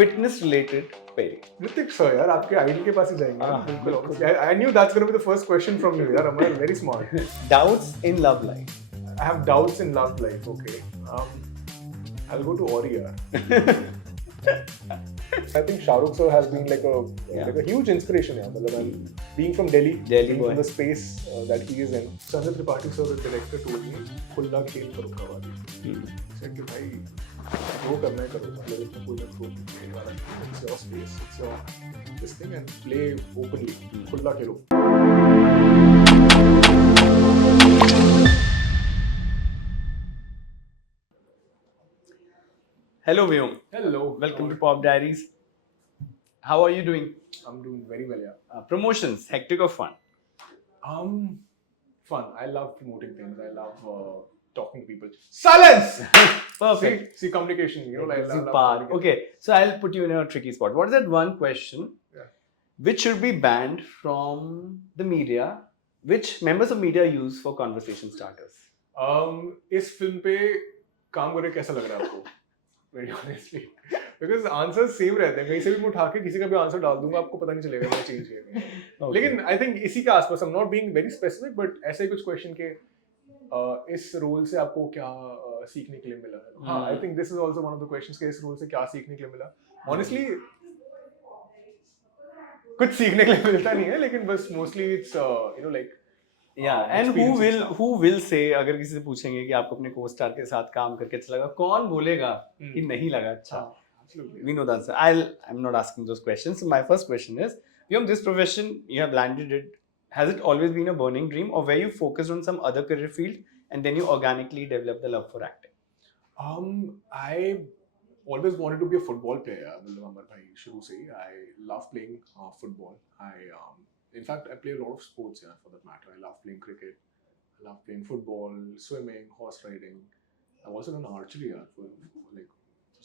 Fitness related पे. Hrithik sir यार आपके आइडल के पास ही जाएंगे हाँ, बिल्कुल बिल्कुल. obviously. I knew that's going to be the first question from you यार अमर very smart. Doubts in love life. I have doubts in love life. Okay. I'll go to Ori yaar. I think Shahrukh sir has been like a huge inspiration yaar. मतलब I'm being from Delhi being boy. from the space that he is in. Sanjay Tripathi sir, the director, told me खुला खेल करो कबाड़ी. Said कि भाई जो करना है करो मतलब इसमें कोई मत रोक नहीं वाला. It's your space, it's your this thing and play openly. खुला खेलो. Hello, Vyom. Hello. Welcome to Pop Diaries. How are you doing? I'm doing very well, yeah. Promotions, hectic or fun? Fun. I love promoting things. I love talking to people. Silence! Perfect. See, communication. You know, like, I Easy love part. communication. Okay, so I'll put you in a tricky spot. What is that one question which should be banned from the media, which members of media use for conversation starters? इस film पे काम करके कैसा लग रहा है आपको? Very honestly. Because answer same रहते हैं. कहीं से भी मैं उठा के किसी का भी आंसर डाल दूंगा आपको पता नहीं चलेगा मैंने चेंज किया. Okay. लेकिन आई थिंक इसी के आसपास I'm not being very specific but ऐसे कुछ क्वेश्चन के इस रोल से आपको क्या सीखने के लिए मिला है. हाँ, I think this is also one of the questions के इस रोल से क्या सीखने के लिए मिला. ऑनेस्टली कुछ सीखने के लिए मिलता नहीं है लेकिन बस mostly it's you know like Yeah, and who will say अगर किसी से पूछेंगे कि आपको अपने co-star के साथ काम करके अच्छा लगा, कौन बोलेगा कि नहीं लगा अच्छा? We know the answer. I'm not asking those questions. So my first question is, this profession you have landed it. Has it always been a burning dream, or were you focused on some other career field and then you organically developed the love for acting? I always wanted to be a football player. मतलब अमर भाई शुरू से ही I love playing football. In fact, I play a lot of sports, yeah, for that matter. I love playing cricket. I love playing football, swimming, horse riding. I've also done archery, yeah, for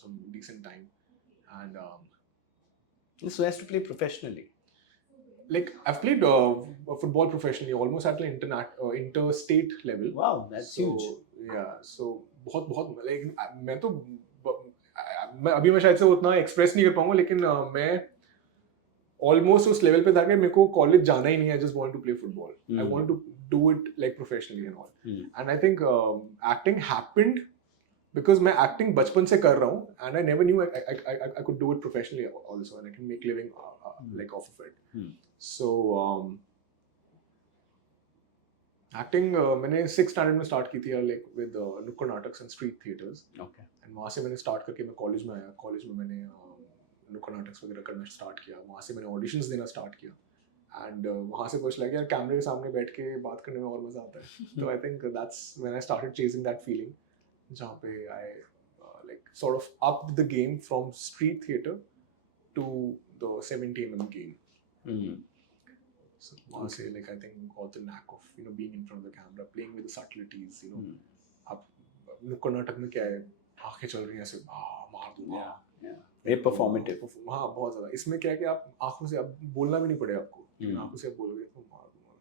some decent time. And So as to play professionally. like I've played football professionally, almost at the interstate level. Wow, that's huge. Yeah, so बहुत like मैं तो अभी मैं शायद से उतना express नहीं कर पाऊंगा लेकिन मैं ऑलमोस्ट उस लेवल पे था कि मेरे को कॉलेज जाना ही नहीं है. Just want to play football. I want to do it like professionally and all. And I think acting happened because मैं एक्टिंग बचपन से कर रहा हूँ and I never knew I could do it professionally also and I can make living like of of it. So acting मैंने 6th standard में start की थी लाइक विद नुक्कड़ नाटक्स एंड स्ट्रीट थिएटर्स. एंड वहाँ से मैंने स्टार्ट करके मैं कॉलेज में आया. कॉलेज में मैंने नुक्कड़ नाटक्स वगैरह करना स्टार्ट किया. वहाँ से मैंने ऑडिशंस देना स्टार्ट किया एंड वहाँ से कुछ लगा यार कैमरे के सामने बैठ के बात करने में और मज़ा आता है. तो I think that's when I started chasing that feeling जहाँ पे I like sort of up the game from street theatre to the 70mm game. So वहाँ से like I think got the knack of being in front of the camera, playing with the subtleties. अब नुक्कड़ नाटक में क्या है, आंखें चल रही हैं ऐसे मार दूंगा. ये परफॉर्मेटिव. हाँ, बहुत ज़्यादा. इसमें क्या है कि आप आंखों से अब बोलना भी नहीं पड़ेगा आपको. आंखों से आप बोलोगे तो मार दूंगा.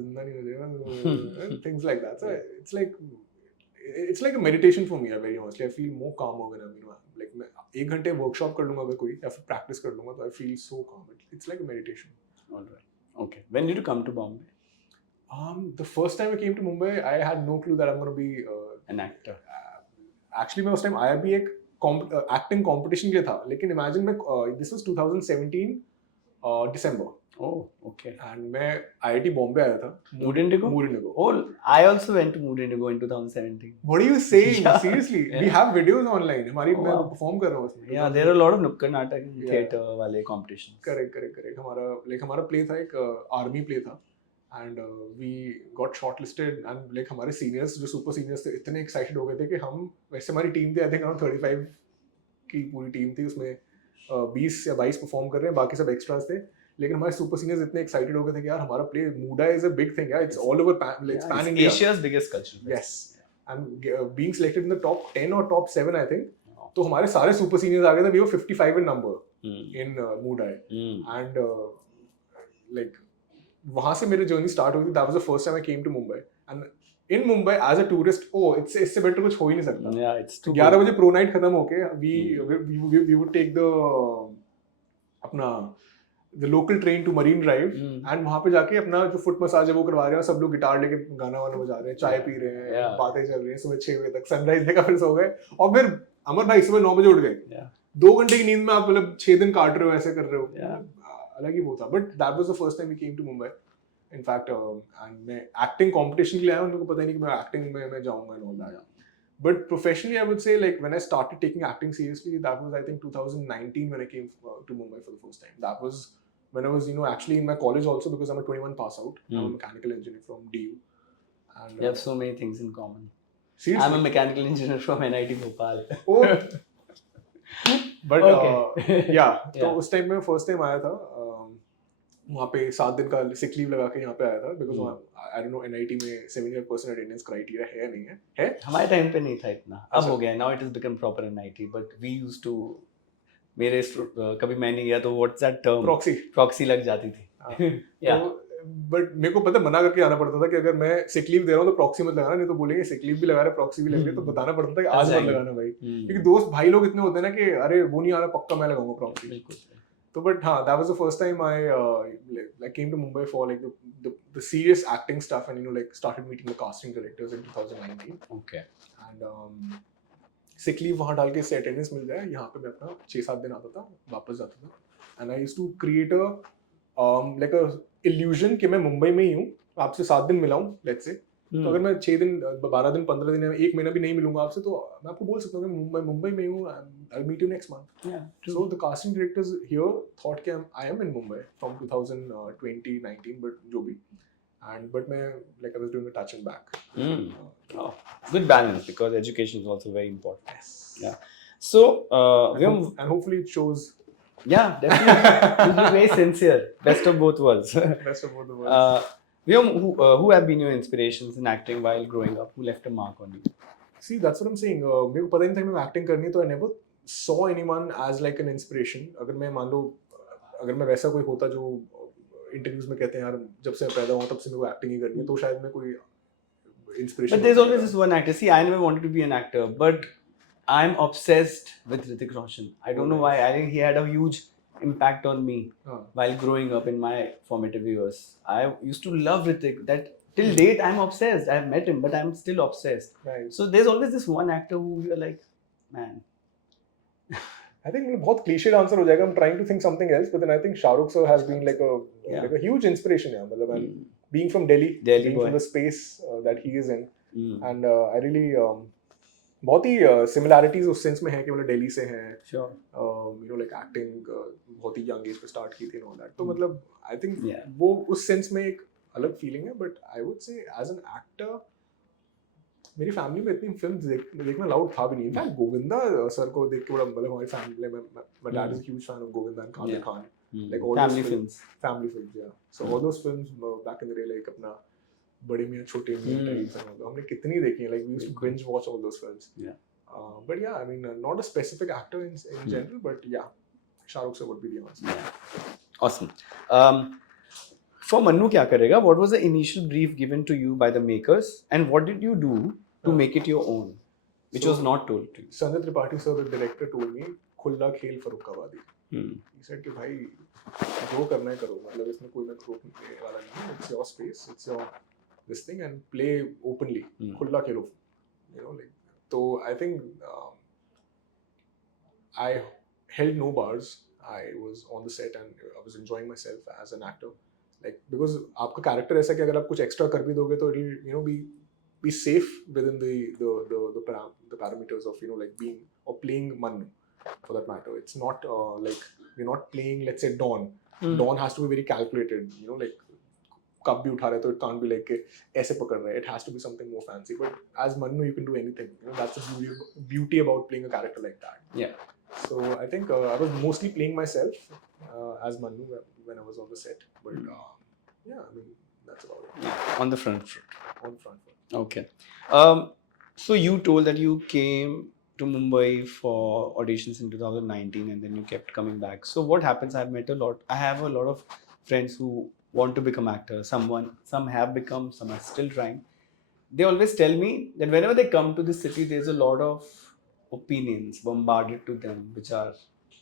जिंदा नहीं मिलेगा. Things like that. So it's like a meditation for me. Very honestly, I feel more calm when I'm like मैं 1 घंटे वर्कशॉप कर लूँगा अगर कोई या फिर प्रैक्टिस कर लूँगा तो I feel so calm. It's like a meditation. All right. Okay. When did you come to Bombay? The first time I came to Mumbai, I had no clue that I'm going to be an actor. Actually, मैं उस time आया भी एक acting competition के लिए था. लेकिन imagine मैं this was 2017 December. Oh, okay. And मैं IIT बॉम्बे आया था. Mood Indigo? Mood Indigo. Oh, I also went to Mood Indigo in 2017. What are you saying? Yeah. Seriously? Yeah. We have videos online. हमारी मैं wow. Perform कर रहा हूँ उसमें. Yeah, there are a lot of नुक्कड़ नाटक theater वाले competitions. Correct. हमारा प्ले था एक आर्मी प्ले था. And we got shortlisted and like हमारे सीनियर्स जो सुपर सीनियर्स थे इतने एक्साइटेड हो गए थे कि हम वैसे हमारी टीम थी आई थिंक अराउंड 35 की पूरी टीम थी. उसमें 20 या 22 परफॉर्म कर रहे हैं बाकी सब एक्स्ट्रास थे. लेकिन हमारे सुपर सीनियर्स इतने एक्साइटेड हो गए थे कि यार हमारा प्ले मूडा इज अ बिग थिंग यार. It's all over pan India. Asia's biggest culture. Yes. And being selected in the top 10 or top 7 I think. तो हमारे सारे सुपर सीनियर्स आ गए थे. We were 55 in number in Moodai. And like वहाँ से मेरी journey start हुई थी. That was the first time I came to Mumbai. And in Mumbai as a tourist, इससे better कुछ हो ही नहीं सकता. Yeah, it's too 11 good. बजे pro night खत्म होके we would take the अपना the local train to Marine Drive and वहाँ पे जाके अपना जो foot massage है वो करवा रहे हैं, सब लोग गिटार लेके गाना वाना बजा रहे हैं, चाय पी रहे हैं, Yeah. बातें चल रही हैं, सुबह 6 बजे तक सनराइज देखा, फिर सो गए, और फिर अमर भाई सुबह 9 बजे उठ गए. Yeah. 2 घंटे की नींद में आप मतलब 6 दिन काट रहे हो, ऐसे कर रहे हो. Yeah. अलग ही वो था. But that was the first time we came to Mumbai. In fact, and मैं acting competition के लिए आया, उनको पता ही नहीं कि मैं acting में मैं जाऊँगा and all that. But professionally, I would say like when I started taking acting seriously, that was I think 2019 when I came to Mumbai for the first time. That was when I was actually in my college also, because I'm a 21 pass out. I'm a mechanical engineer from DU. And You have so many things in common. seriously? I'm a mechanical engineer from NIT Bhopal. Oh. But Okay. yeah, तो Yeah. उस time में first time आया था, वहाँ पे 7 दिन का sick leave लगा के यहाँ पे आया था, because I don't know NIT में 75% अटेंडेंस क्राइटेरिया है या नहीं है. हमारे टाइम पे नहीं था इतना, अब अच्छा. हो गया. Now it is become proper NIT, but we used to, मेरे कभी मैं नहीं गया तो व्हाट्स दैट टर्म, प्रॉक्सी लग जाती थी. Yeah. बट मेरे को पता मना करके आना पड़ता था कि अगर मैं सिक लीव दे रहा हूँ तो प्रॉक्सी मत लगाना, नहीं तो बोलेंगे सिक लीव भी लगा रहे प्रॉक्सी भी लग रही है, तो बताना पड़ता था कि आज मत लगाना भाई, क्योंकि दोस्त भाई लोग इतने होते हैं ना कि अरे वो नहीं आ रहा पक्का मैं लगाऊंगा प्रॉक्सी. बिल्कुल. तो बट हाँ, that was the first time I came to Mumbai for like the serious acting stuff, and like started meeting the casting directors in 2019. Okay. And sick leave वहाँ डाल के इससे attendance मिल जाए, यहाँ पे मैं अपना 6-7 दिन आता था, वापस जाता था, and I used to create a like a illusion कि मैं मुंबई में ही हूँ, आपसे 7 दिन मिला हूँ let's say. तो अगर मैं 6 दिन 12 दिन 15 दिन 1 महीना भी नहीं मिलूंगा आपसे, तो मैं आपको बोल सकता हूँ कि मैं मुंबई में हूँ, I'll meet you next month. Yeah, true. So the casting directors here thought कि I am in Mumbai from 2019, but जो भी, but मैं like I was doing a touch and back. Oh, good balance, because education is also very important. Yes. Yeah. So And hopefully it shows. Yeah, definitely. You'll be very sincere. Best of both worlds. Best of both the worlds. Vyom, who have been your inspirations in acting while growing up? Who left a mark on you? See, that's what I'm saying. मेरे को पता नहीं था कि मैं acting करनी है, तो I never saw anyone as like an inspiration. अगर मैं मान लो, अगर मैं वैसा कोई होता जो इंटरव्यूज में कहते हैं यार जब से मैं पैदा हुआ तब से मेरे को एक्टिंग ही करनी है, तो शायद मैं कोई inspiration. But there's always this one actor. See, I never wanted to be an actor, but I'm obsessed with Hrithik Roshan. I don't know why. I think he had a huge impact on me while growing up in my formative years. I used to love Hrithik. That till date I'm obsessed. I've met him, but I'm still obsessed. Right. So there's always this one actor who you're like, man. I think बहुत cliched answer हो जाएगा. I'm trying to think something else, but then I think Shah Rukh sir has been like a huge inspiration. Yeah, मतलब being from Delhi being boy. from the space that he is in, and I really बहुत ही similarities उस sense में है कि मतलब दिल्ली से हैं, like acting बहुत ही young age पे start की थी and all that. तो मतलब I think वो उस sense में एक अलग feeling है, but I would say as an actor मेरी फैमिली में इतनी फिल्म्स देखना लाउड था भी नहीं. इनफैक्ट गोविंदा सर को देख के बड़ा मतलब हमारी फैमिली में my dad is a huge fan of Govinda and Khan Khan. Like all family films. Yeah. So all those films back in the day, like अपना बड़े मियाँ छोटे मियाँ टाइप्स and all, हमने कितनी देखी है. Like we used to binge watch all those films. Yeah. But yeah, I mean not a specific actor in general, but yeah, Shah Rukh sir would be the answer. Yeah. Awesome. For Mannu क्या करेगा? What was the initial brief given to you by the makers, and what did you do to make it your own, which was not told to you? Sanjay Tripathi sir, the director, told me खुला खेल फर्रुखाबादी. He said कि भाई जो करना है करो, मतलब इसमें कोई मैं रोकने वाला नहीं है. It's your space, it's your this thing, and play openly. खुला खेलो, like. So I think I held no bars. I was on the set and I was enjoying myself as an actor. Like because आपका character ऐसा कि अगर आप कुछ extra कर भी दोगे तो it'll be safe within the parameters of like being or playing Mannu for that matter. It's not like we're not playing, let's say, Don. Don has to be very calculated. Like कब भी उठा रहे तो it can't be like ऐसे पकड़ रहे. It has to be something more fancy. But as Mannu, you can do anything. That's the beauty about playing a character like that. Yeah. So I think I was mostly playing myself as Mannu when I was on the set. But yeah, I mean that's about it. Yeah. On the front foot. On the front foot. Okay. So you told that you came to Mumbai for auditions in 2019 and then you kept coming back. So what happens? I have a lot of friends who want to become actors. Some have become, some are still trying. they always tell me that whenever they come to the city, there's a lot of opinions bombarded to them, which are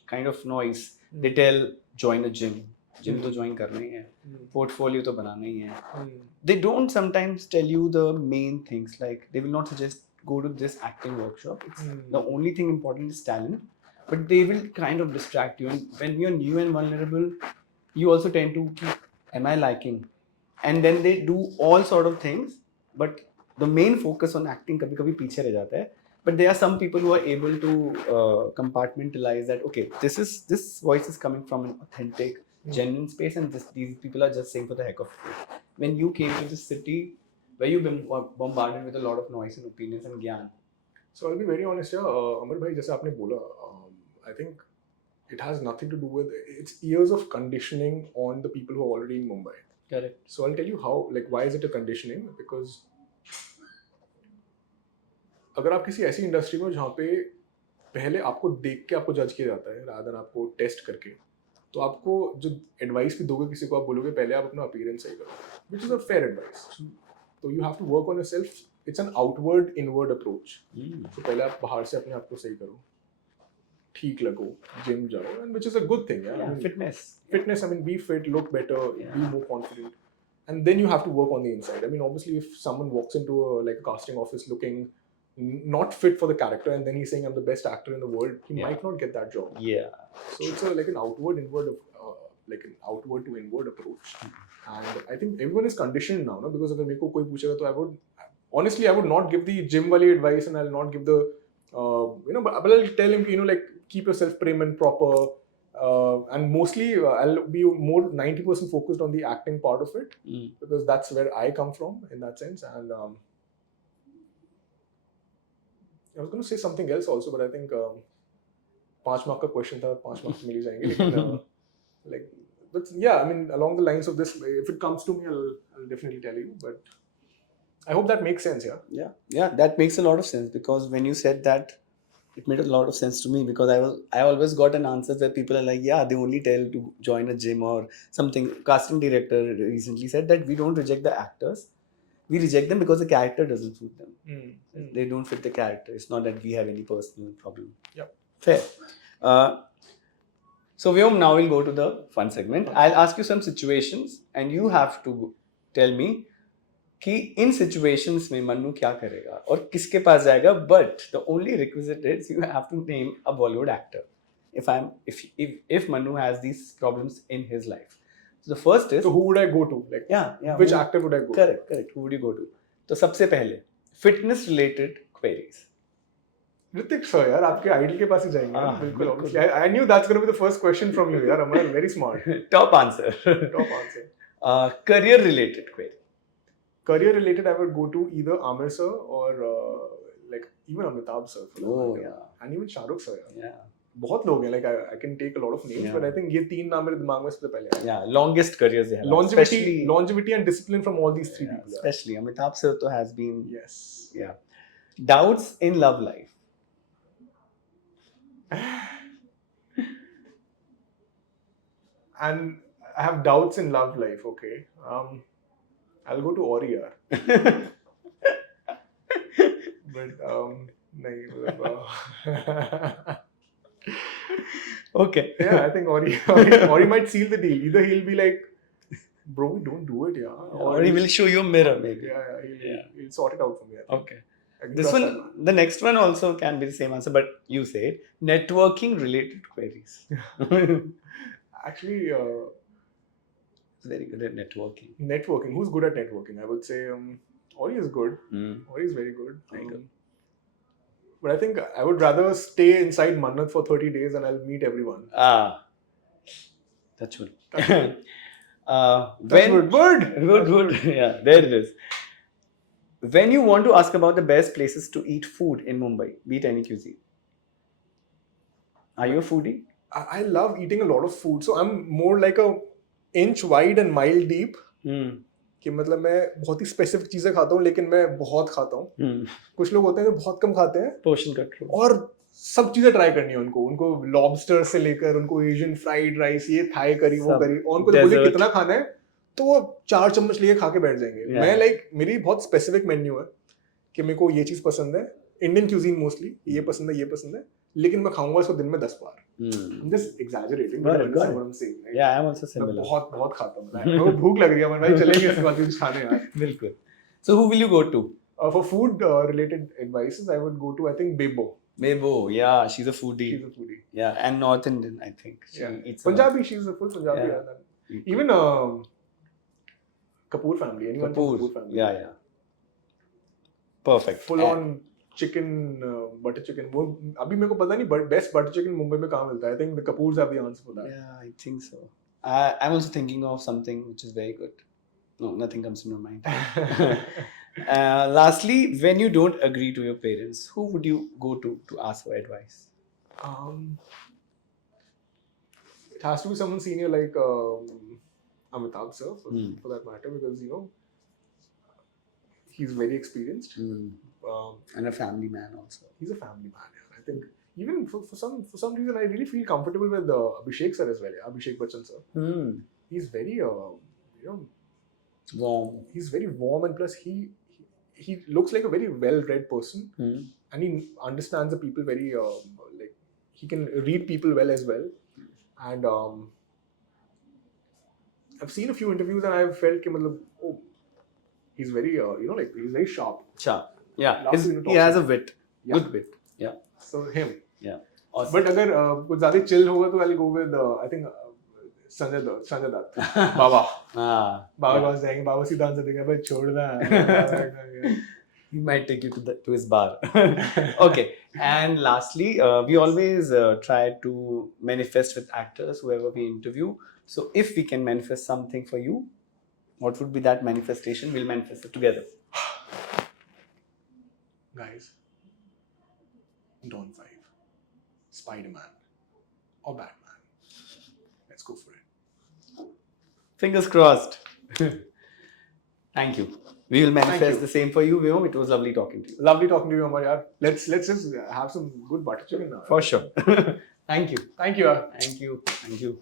kind of noise. They tell, join a gym. Gym तो join करना ही है. Portfolio तो बनाना ही है. They don't sometimes tell you the main things. Like they will not suggest go to this acting workshop. It's the only thing important is talent. But they will kind of distract you. And when you're new and vulnerable, you also tend to keep, am I liking? And then they do all sort of things. But the main focus on acting कभी-कभी पीछे रह जाता है. But there are some people who are able to compartmentalize that, okay, this voice is coming from an authentic, genuine space, and these people are just saying for the heck of it. When you came to this city, where you've been bombarded with a lot of noise and opinions and gyan. So I'll be very honest here, Amar bhai, जैसे आपने बोला, I think it has nothing to do with, it's years of conditioning on the people who are already in Mumbai. Correct. So I'll tell you how, like, why is it a conditioning? Because अगर आप किसी ऐसी industry में जहाँ पे पहले आपको देख के आपको जज किया जाता है rather than आपको टेस्ट करके, तो आपको जो एडवाइस भी दोगे किसी को, आप बोलोगे पहले आप अपना अपीयरेंस सही करो, which is a fair advice. तो you have to work on yourself. It's an outward inward approach. तो पहले आप बाहर से अपने आप को सही करो, ठीक लगो, जिम जाओ, and which is a good thing. Yeah, I mean, fitness. I mean, be fit, look better, be more confident, and then you have to work on the inside. I mean, obviously, if someone walks into a casting office looking not fit for the character, and then he's saying I'm the best actor in the world, he might not get that job. Yeah. So it's like an outward inward, like an outward to inward approach. And I think everyone is conditioned now, no? Because if मेरे को कोई पूछेगा तो I would not give the gym वाली advice, and I'll not give the but I'll tell him, like, keep yourself prim and proper, and mostly I'll be more 90% focused on the acting part of it, because that's where I come from in that sense. And I was going to say something else also, but I think 5 mark का question था, 5 marks मिल ही जाएंगे, लेकिन like, but yeah, I mean, along the lines of this, if it comes to me, I'll definitely tell you, but I hope that makes sense. Yeah, that makes a lot of sense, because when you said that, it made a lot of sense to me, because I always got an answer that people are like, yeah, they only tell to join a gym or something. Casting director recently said that we don't reject the actors, we reject them because the character doesn't suit them. They don't fit the character. It's not that we have any personal problem. Yeah. Fair. So Vyom, now we'll go to the fun segment. I'll ask you some situations and you have to tell me कि इन situations में मन्नू क्या करेगा और किसके पास जाएगा. But the only requisite is you have to name a Bollywood actor. If Manu has these problems in his life. So the first is. So who would I go to? Like, yeah. Which actor would I go? Correct. Who would you go to? तो सबसे पहले fitness related queries. Hrithik sir, यार आपके idol के पास ही जाएंगे. बिल्कुल. I knew that's going to be the first question from you, यार. Amar, very smart. Top answer. Career related query. Career related, I would go to either Amir sir or like even Amitabh sir. Oh yeah. And even Shahrukh sir. Yeah. बहुत लोग हैं, like I can take a lot of names, but I think ये 3 नाम मेरे दिमाग में सबसे पहले आए. Yeah, longest careers they have. Longevity and discipline from all these 3 people. Especially Amitabh sir to has been. Yes. Yeah. Doubts in love life. And I have doubts in love life. Okay. I'll go to Ori. But nahi. Okay. Yeah, I think Ori might seal the deal. Either he'll be like, bro, don't do it, yeah. Or he will show you a mirror, maybe. Yeah, he'll sort it out for me. Okay. This one, the next one also can be the same answer, but you say networking related queries. Actually, very good at networking. Networking. Who's good at networking? I would say Ori is good. Ori is very good. But I think I would rather stay inside Mannat for 30 days and I'll meet everyone. That's good. Good. Yeah, there it is. When you want to ask about the best places to eat food in Mumbai, be it any cuisine, are you a foodie? I love eating a lot of food. So I'm more like a inch wide and mile deep. कि मतलब मैं बहुत ही specific चीजें खाता हूँ लेकिन मैं बहुत खाता हूँ. कुछ लोग होते हैं जो बहुत कम खाते हैं. Portion control. और सब चीजें ट्राई करनी है उनको लॉबस्टर से लेकर उनको एशियन फ्राइड राइस, ये थाई करी, वो करी, और उनको बोले कितना खाना है तो वो 4 चम्मच लिए खा के बैठ जाएंगे. मैं मेरी बहुत स्पेसिफिक मेन्यू है. कि मेरे को ये चीज़ पसंद है, इंडियन क्यूजीन मोस्टली, ये पसंद है, लेकिन मैं खाऊंगा इसको दिन में 10 बार. I'm just exaggerating, but Got you it, understand got what I'm saying, right? Yeah, I'm also मैं similar. बहुत खाता हूँ. मेरे को भूख लग रही है, भाई चलेंगे इस बात कुछ खाने यार. बिल्कुल. So who will you go to? For food related advices, I would go to, I think, Bebo. Bebo, yeah, she's a foodie. She's a foodie. Yeah, and North Indian, I think. She Yeah. eats a lot. Punjabi, she's a full Punjabi. Yeah. Yeah. Even Kapoor family, anyone from Kapoor family. Yeah. Perfect. Full on chicken, butter chicken. वो अभी मेरे को पता नहीं best butter chicken Mumbai में कहाँ मिलता है. I think the Kapoors have the answer for that. Yeah, I think so. I'm also thinking of something which is very good. No, nothing comes to my mind. Lastly, when you don't agree to your parents, who would you go to ask for advice? It has to be someone senior like Amitabh sir, for that matter, because he's very experienced. And a family man also. He's a family man. Yeah. I think even for some reason I really feel comfortable with Abhishek sir as well. Yeah? Abhishek Bachchan sir. He's very warm. He's very warm, and plus he looks like a very well-read person, and he understands the people very like he can read people well as well. And I've seen a few interviews and I've felt कि मतलब he's very like he's very sharp. Yeah, he has a wit. Yeah. Good wit. Yeah. So him. Yeah. Awesome. But अगर कुछ ज़्यादा chill होगा तो I'll go with I think Sanjay Dutt. Baba. Baba के पास जाएंगे. Baba सीधा answer देगा, भाई छोड़ना. He might take you to his bar. Okay. And lastly, we always try to manifest with actors, whoever we interview. So if we can manifest something for you, what would be that manifestation? We'll manifest it together. Guys, Dawn 5, Spider-Man, or Batman. Let's go for it. Fingers crossed. Thank you. We will manifest the same for you, Vyom. It was lovely talking to you. Lovely talking to you, Amar. Yaar. Let's just have some good butter chicken now. For sure. Thank you. Thank you. Thank you.